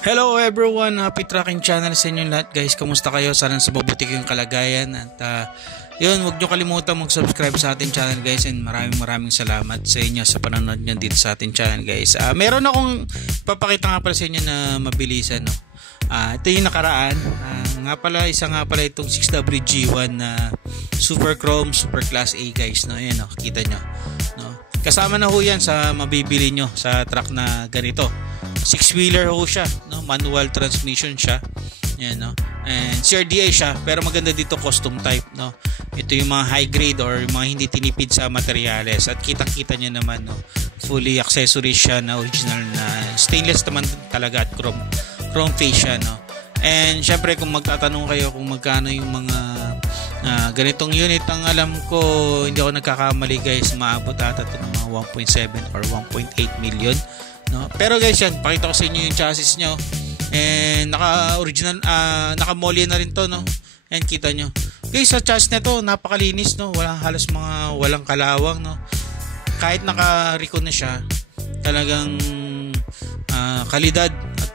Hello everyone, happy tracking channel sa inyo lahat guys. Kamusta kayo? Sana sa mabuti kayong kalagayan. At yun, huwag nyo kalimutan mag-subscribe sa ating channel guys. And maraming salamat sa inyo sa panonood nyo dito sa ating channel guys. Meron akong papakita nga pala sa inyo na mabilisan, no? Ito yung nakaraan. Isa nga pala itong 6WG1 na Super Chrome, Super Class A guys, no? Ayan, no? Kita nyo, no? Kasama na ho yan sa mabibili nyo sa truck na ganito. 6-wheeler ho siya, no? Manual transmission siya. Yan, no? And CRDA siya, pero maganda dito custom type, no? Ito yung mga high grade or yung mga hindi tinipid sa materyales. At kita-kita nyo naman, no? Fully accessory siya na original na stainless naman talaga at chrome face siya, no? And syempre kung magtatanong kayo kung magkano yung mga ganitong unit, ang alam ko, hindi ako nagkakamali guys, maabot ata ito ng mga 1.7 or 1.8 million, no? Pero guys, yan, pakita ko sa inyo yung chassis nyo. And naka-original, naka-molly na rin to, no? And kita nyo guys, sa chassis na to, napakalinis, no? Walang kalawang, no? Kahit naka-recon na siya, talagang kalidad. At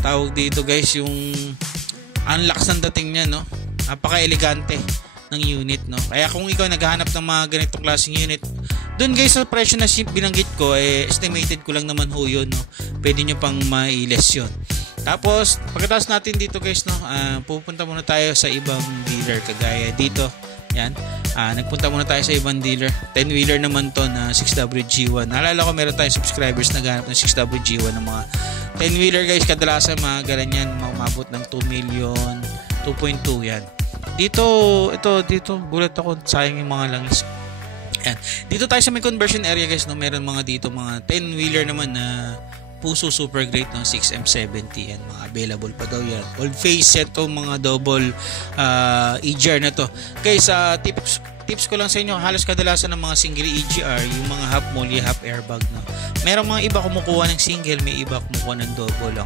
tawag dito guys, yung unlocks ng dating niya, no? Napaka-elegante ng unit, no? Kaya kung ikaw naghahanap ng mga ganitong klaseng unit, doon guys sa presyo na binanggit ko, estimated ko lang naman ho yun, no? Pwede nyo pang ma-less yun. Tapos pagkatapos natin dito guys, no, pupunta muna tayo sa ibang dealer kagaya dito. Yan, nagpunta muna tayo sa ibang dealer. 10-wheeler naman to na 6WG1. Naalala ko meron tayong subscribers na ganap ng 6WG1 ng mga 10-wheeler guys. Kadalasan mga ganyan, umabot ng 2 million, 2.2 yan. Dito gulat ako, sayang yung mga langis. Yan. Dito tayo sa may conversion area guys, no, meron mga dito mga 10-wheeler naman na Puso super great, no, 6M70 yan, mga available pa daw yan. Old face set to, mga double EGR na to. Guys, tips ko lang sa inyo, halos kadalasan ng mga single EGR, yung mga half molly, half airbag, no. Merong mga iba kumukuha ng single, may iba kumukuha ng double.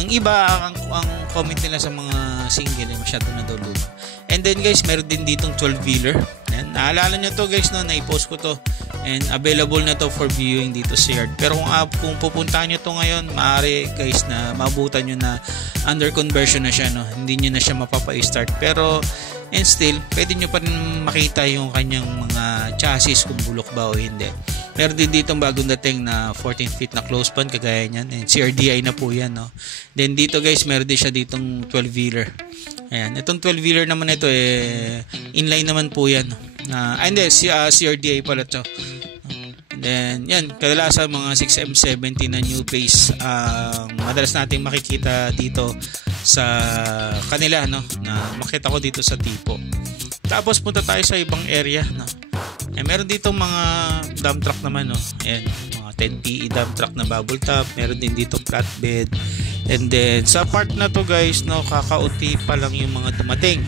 Ang iba, ang comment nila sa mga single ay masyado na daw luma. And then guys, meron din ditong 12-wheeler. Yan, naalala nyo to guys, no, na-post ko to. And available na to for viewing dito sa yard. Pero kung pupuntahan nyo to ngayon, maaari guys na mabutan nyo na under conversion na siya, no? Hindi nyo na siya mapapa-start. Pero and still, pwede nyo pa rin makita yung kanyang mga chassis kung bulok ba o hindi. Meron din dito bagong dating na 14 feet na close pan kagaya nyan. And CRDI na po yan, no? Then dito guys, meron din siya ditong 12-wheeler. Ayan, itong 12-wheeler naman ito inline naman po yan. Hindi, CRDI pala to. Then, yan, kadalasan mga 6M70 na new base madalas nating makikita dito sa kanila, no? Na makita ko dito sa tipo. Tapos punta tayo sa ibang area, no? Meron dito mga dump truck naman, no? Ayan, mga 10 PE dump truck na bubble top. Meron din dito flatbed. And then sa part na to guys, no, kakaunti pa lang yung mga dumating.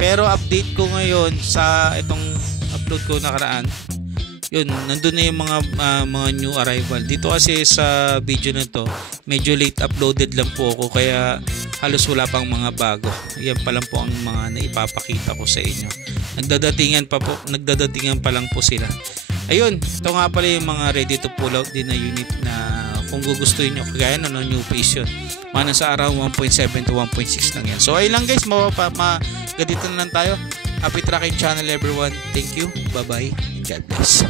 Pero update ko ngayon sa itong upload ko nakaraan, yun, nandun na yung mga new arrival. Dito kasi sa video na to, medyo late uploaded lang po ako, kaya halos wala pang mga bago. Yan pa lang po ang mga naipapakita ko sa inyo. Nagdadatingan pa lang po sila. Ayun, ito nga pala yung mga ready to pull out din na unit na kung gugustuhin nyo, kagaya na, no, new face yun. Mga nasa around 1.7 to 1.6 lang yan. So ayun lang guys, ganito na lang tayo. Happy tracking channel everyone. Thank you. Bye bye. God bless.